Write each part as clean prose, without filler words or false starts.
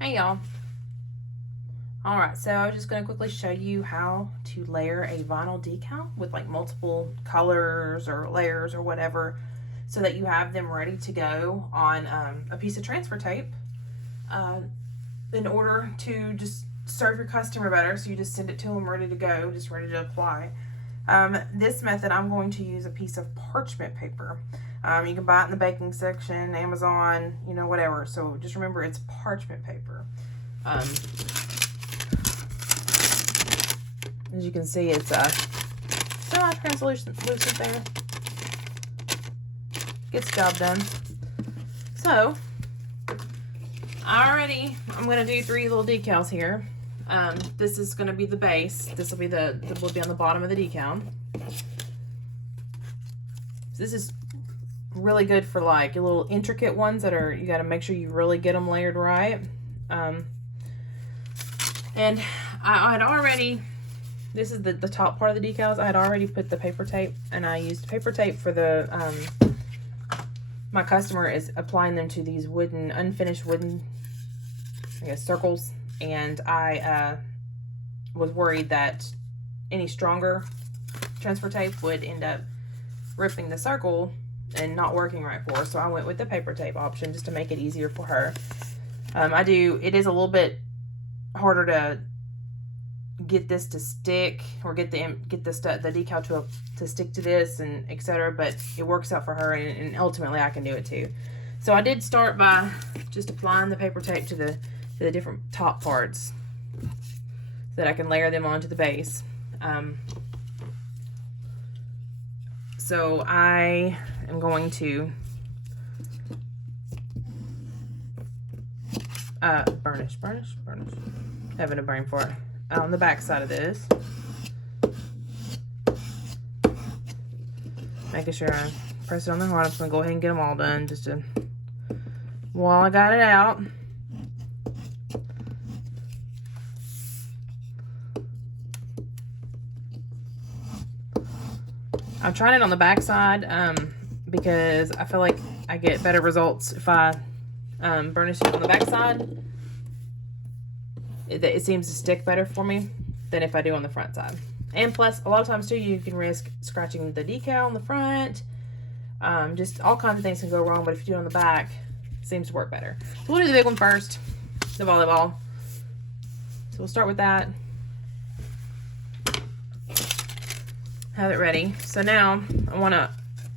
Hey y'all. Alright, so I was just going to quickly show you how to layer a vinyl decal with like multiple colors or layers or whatever, so that you have them ready to go on a piece of transfer tape in order to just serve your customer better. So you just send it to them ready to go, just ready to apply. This method, I'm going to use a piece of parchment paper. You can buy it in the baking section, Amazon, you know, whatever. So just remember, it's parchment paper. As you can see, it's a semi-translucent there. Gets the job done. So, I'm going to do 3 little decals here. This is going to be the base. This will be will be on the bottom of the decal. So this is really good for like your little intricate ones that are, you got to make sure you really get them layered right. And I had already, this is the top part of the decals. I had already put the paper tape, and I used paper tape for the, my customer is applying them to these unfinished wooden, I guess, circles. And I was worried that any stronger transfer tape would end up ripping the circle and not working right for her. So I went with the paper tape option just to make it easier for her. It is a little bit harder to get this to stick, or get the decal to stick to this, and etc. But it works out for her, and ultimately I can do it too. So I did start by just applying the paper tape to the different top parts, so that I can layer them onto the base. So I am going to burnish. Having a brain for it. On the back side of this, making sure I press it on there hard. I'm just gonna go ahead and get them all done while I got it out. I'm trying it on the back side because I feel like I get better results if I burnish it on the back side. It seems to stick better for me than if I do on the front side. And plus, a lot of times too, you can risk scratching the decal on the front. Just all kinds of things can go wrong, but if you do it on the back, it seems to work better. So we'll do the big one first, the volleyball. So we'll start with that. Have it ready. So now I want to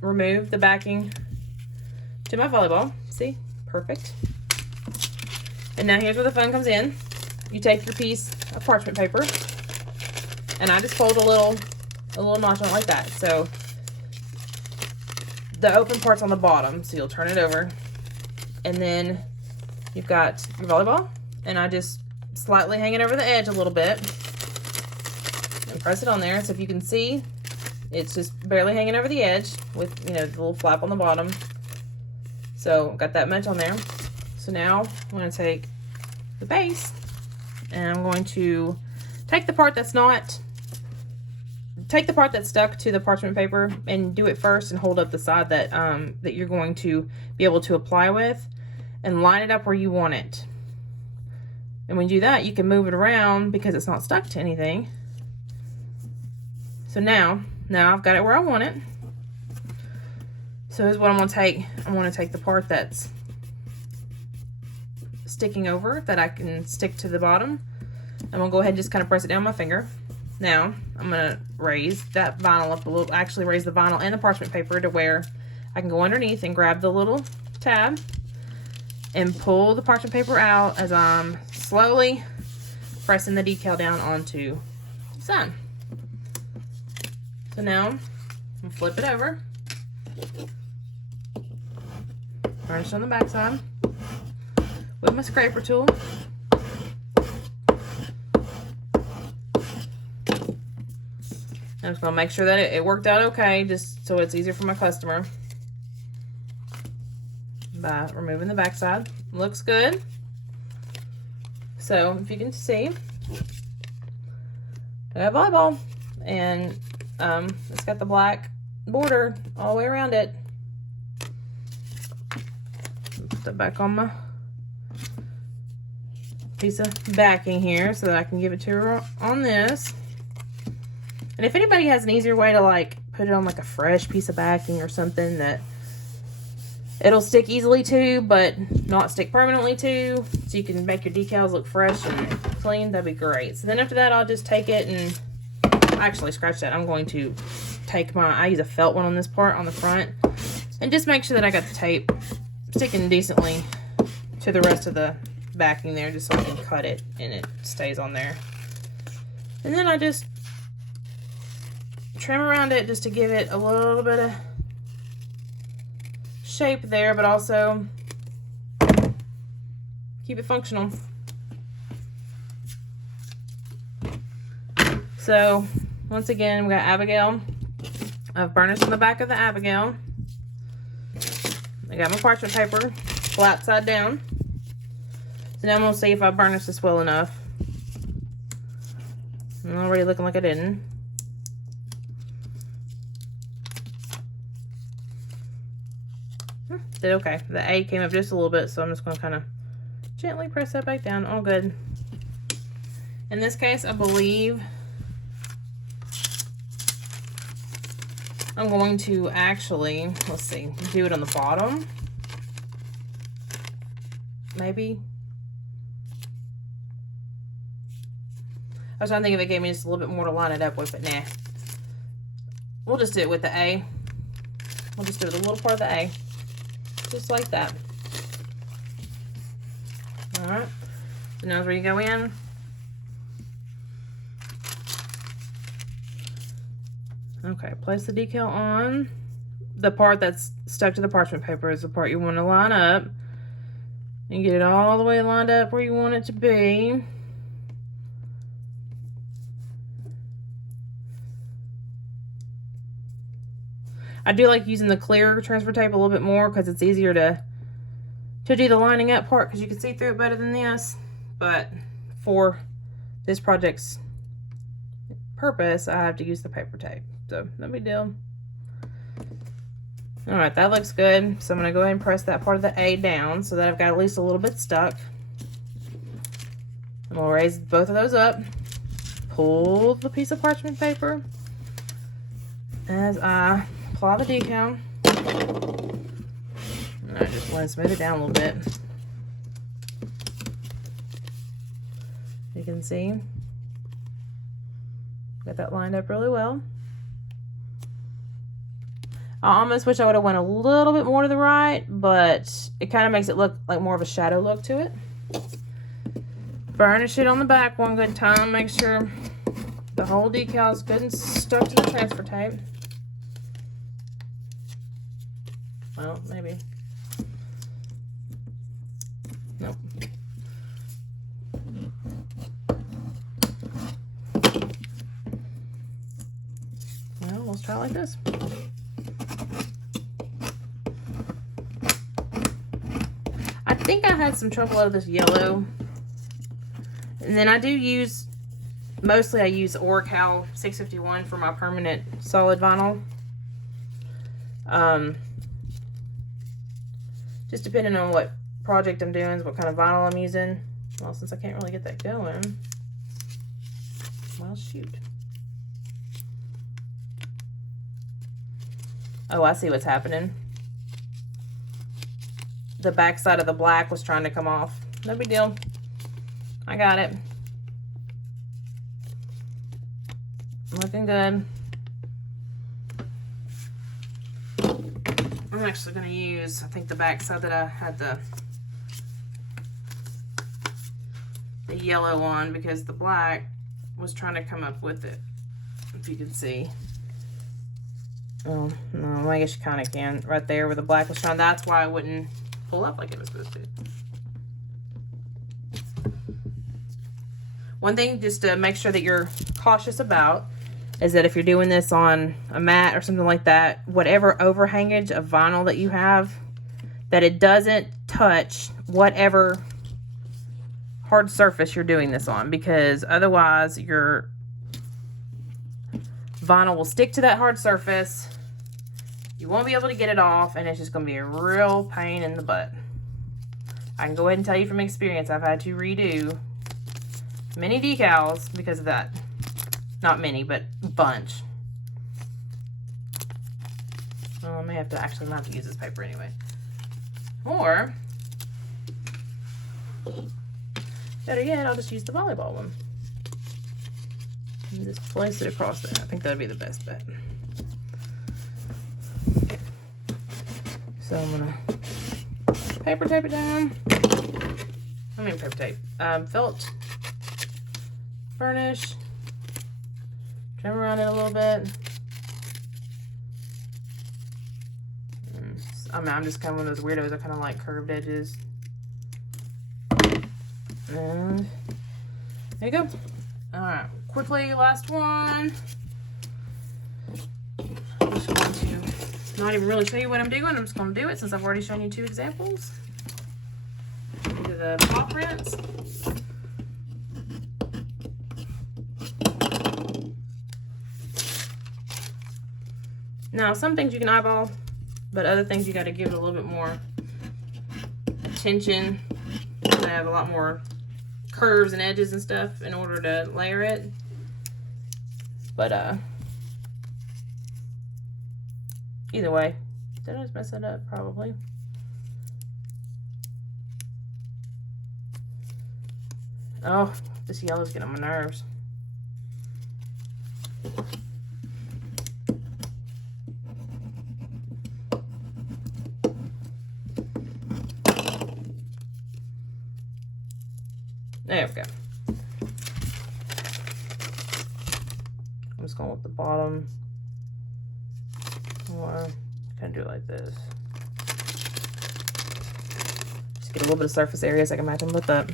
remove the backing to my volleyball. See? Perfect. And now here's where the fun comes in. You take your piece of parchment paper, and I just fold a little notch on it like that. So the open part's on the bottom, so you'll turn it over, and then you've got your volleyball, and I just slightly hang it over the edge a little bit and press it on there. So if you can see, it's just barely hanging over the edge with, you know, the little flap on the bottom. So got that much on there. So now I'm going to take the base, and I'm going to take the part that's stuck to the parchment paper and do it first, and hold up the side that that you're going to be able to apply with, and line it up where you want it. And when you do that, you can move it around because it's not stuck to anything. So now I've got it where I want it. So here's what I'm going to take. I'm going to take the part that's sticking over, that I can stick to the bottom. I'm going to go ahead and just kind of press it down with my finger. Now I'm going to raise that vinyl up a little, actually raise the vinyl and the parchment paper to where I can go underneath and grab the little tab and pull the parchment paper out as I'm slowly pressing the decal down onto the side. So now I'm going to flip it over, burnish on the back side with my scraper tool. I'm just going to make sure that it worked out okay, just so it's easier for my customer, by removing the back side. Looks good. So if you can see, I got a volleyball, and it's got the black border all the way around it. Put that back on my piece of backing here so that I can give it to her on this. And if anybody has an easier way to like put it on like a fresh piece of backing or something that it'll stick easily to but not stick permanently to, so you can make your decals look fresh and clean, that'd be great. So then after that, I'll just take it and actually scratch that. I'm going to take I use a felt one on this part on the front and just make sure that I got the tape sticking decently to the rest of the backing there, just so I can cut it and it stays on there. And then I just trim around it just to give it a little bit of shape there, but also keep it functional. So once again, we got Abigail. I've burnished on the back of the Abigail. I got my parchment paper flat side down. So now I'm going to see if I burnished this well enough. I'm already looking like I didn't. Did okay. The A came up just a little bit, so I'm just going to kind of gently press that back down. All good. In this case, I believe I'm going to actually, let's see, do it on the bottom. Maybe. I was trying to think if it gave me just a little bit more to line it up with, but nah. We'll just do it with the A. We'll just do it a little part of the A. Just like that. Alright. So now where you go in. Okay, place the decal on. The part that's stuck to the parchment paper is the part you want to line up. And get it all the way lined up where you want it to be. I do like using the clear transfer tape a little bit more because it's easier to do the lining up part because you can see through it better than this. But for this project's purpose, I have to use the paper tape. So no big deal. All right, that looks good. So I'm going to go ahead and press that part of the A down so that I've got at least a little bit stuck. I'm going to raise both of those up. Pull the piece of parchment paper as I apply the decal. And I just want to smooth it down a little bit. You can see, got that lined up really well. I almost wish I would have went a little bit more to the right, but it kind of makes it look like more of a shadow look to it. Burnish it on the back one good time. Make sure the whole decal is good and stuck to the transfer tape. Well, maybe. Nope. Well, let's try it like this. I think I had some trouble out of this yellow. And then I do use, mostly I use Oracal 651 for my permanent solid vinyl. Just depending on what project I'm doing, what kind of vinyl I'm using. Well, since I can't really get that going, well, shoot. Oh, I see what's happening. The back side of the black was trying to come off. No big deal. I got it. Looking good. I'm actually going to use, I think, the back side that I had the yellow on because the black was trying to come up with it, if you can see. Oh, no, I guess you kind of can. Right there where the black was trying. That's why I wouldn't pull up like it was supposed to. One thing just to make sure that you're cautious about is that if you're doing this on a mat or something like that, whatever overhangage of vinyl that you have, that it doesn't touch whatever hard surface you're doing this on, because otherwise your vinyl will stick to that hard surface. You won't be able to get it off, and it's just going to be a real pain in the butt. I can go ahead and tell you from experience, I've had to redo mini decals because of that. Not many, but a bunch. Well, I may have to actually not have to use this paper anyway. Or, better yet, I'll just use the volleyball one. And just place it across there. I think that'd be the best bet. So I'm gonna paper tape it down. I mean paper tape. Felt burnish. Trim around it a little bit. I'm just kind of one of those weirdos. I kind of like curved edges. And there you go. All right, quickly, last one. I'm just going to not even really show you what I'm doing. I'm just going to do it since I've already shown you 2 examples. Do the paw prints. Now, some things you can eyeball, but other things you got to give it a little bit more attention. I have a lot more curves and edges and stuff in order to layer it. But either way, did I just mess it up? Probably. Oh, this yellow's getting on my nerves. There we go. I'm just going with the bottom. Or kind of do it like this. Just get a little bit of surface area so I can match them with that.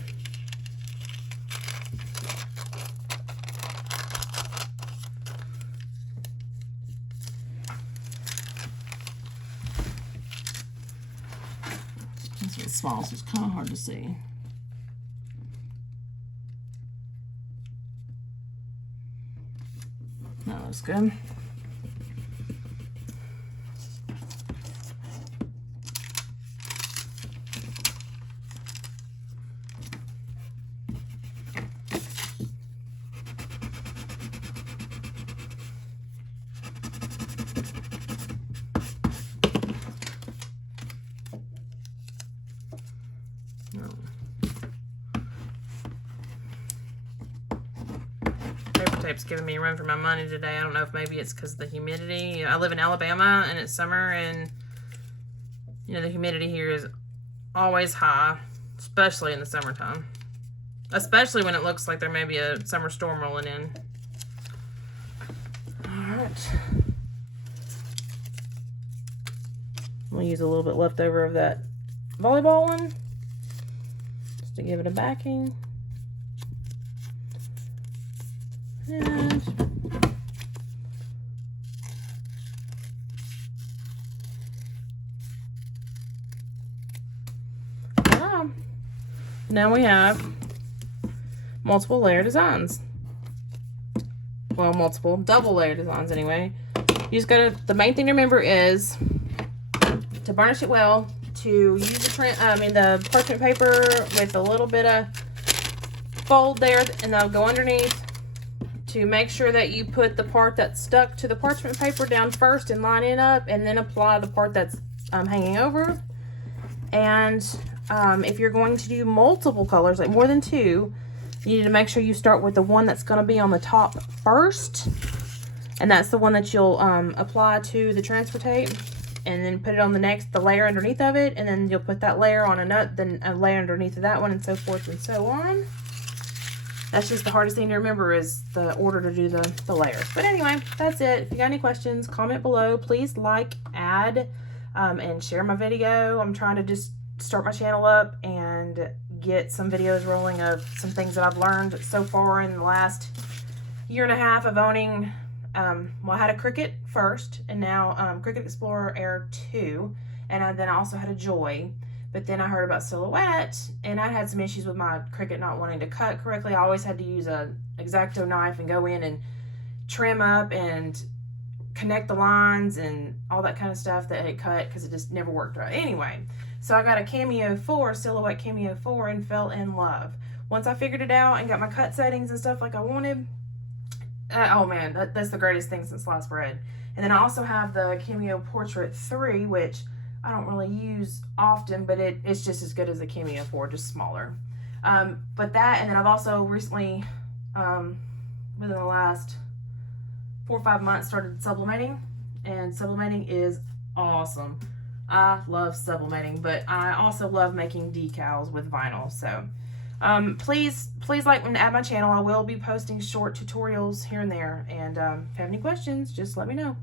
This one's small, so it's kind of hard to see. That looks good. Paper tape's giving me a run for my money today. I don't know if maybe it's because of the humidity. I live in Alabama and it's summer, and you know the humidity here is always high, especially in the summertime. Especially when it looks like there may be a summer storm rolling in. Alright. I'm going to use a little bit left over of that volleyball one just to give it a backing. And now we have multiple layer designs. Well, multiple double layer designs anyway. You just gotta, the main thing to remember is to burnish it well, to use the parchment paper with a little bit of fold there, and that'll go underneath. To make sure that you put the part that's stuck to the parchment paper down first and line it up, and then apply the part that's hanging over. And if you're going to do multiple colors, like more than 2, you need to make sure you start with the one that's going to be on the top first, and that's the one that you'll apply to the transfer tape, and then put it on the layer underneath of it, and then you'll put that layer on then a layer underneath of that one, and so forth and so on. That's just the hardest thing to remember, is the order to do the layers. But anyway, that's it. If you got any questions, comment below. Please like, add, and share my video. I'm trying to just start my channel up and get some videos rolling of some things that I've learned so far in the last 1.5 years of owning. Well, I had a Cricut first, and now Cricut Explorer Air 2, and then I also had a Joy. But then I heard about Silhouette, and I had some issues with my Cricut not wanting to cut correctly. I always had to use a X-Acto knife and go in and trim up and connect the lines and all that kind of stuff that it cut, because it just never worked right. Anyway, so I got a Cameo 4, Silhouette Cameo 4, and fell in love. once I figured it out and got my cut settings and stuff like I wanted, oh man, that's the greatest thing since sliced bread. And then I also have the Cameo Portrait 3, which I don't really use often, but it's just as good as the Cameo 4, just smaller. But that, and then I've also recently, within the last 4 or 5 months, started sublimating, and sublimating is awesome. I love sublimating, but I also love making decals with vinyl. So please like and add my channel. I will be posting short tutorials here and there, and if you have any questions, just let me know.